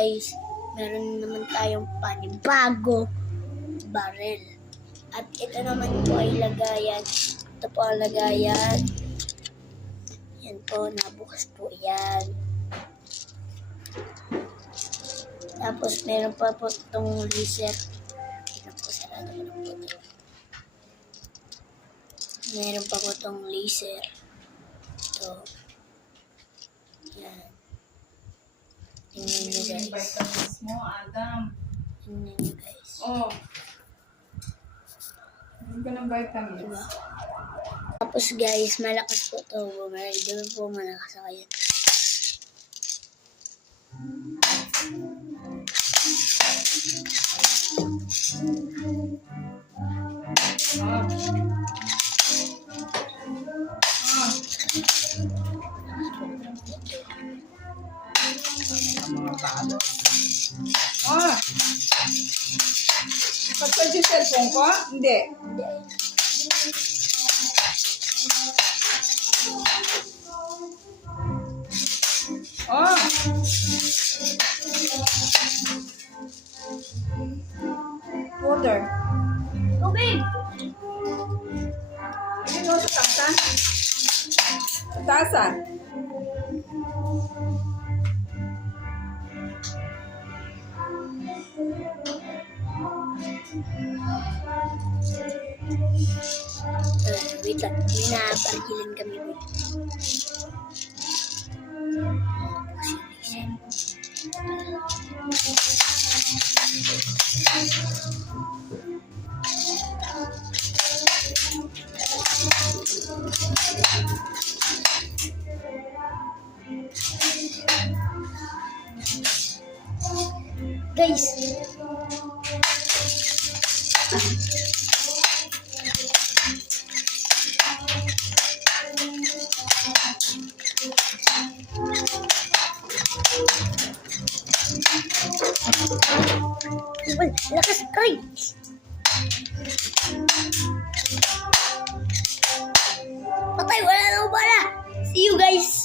guys, meron naman tayong panibago barrel. At ito naman po ay lagayan. Ito po ang lagayan. Yan po, nabukas po yan. Tapos meron pa po itong laser. Ito po, sarado ko na po ito. Meron pa po itong laser. Ito. Yan. Tingnan nyo guys. Vitamins mo, Adam. Tingnan nyo guys. Oh. Hindi ka ng vitamins. Diba? Tapos guys, malakas po ito. Boomerang. Diba po malakas ako yan. Oh. Mga balo. Oh! Pagpag yung cellphone ko? Hindi. Oh! Water. Okay! Ayun mo sa tasan. Sa tasan. Wait lang. May naparkilan kami. Guys, lakas kay. Patay, wala na bala. See you guys.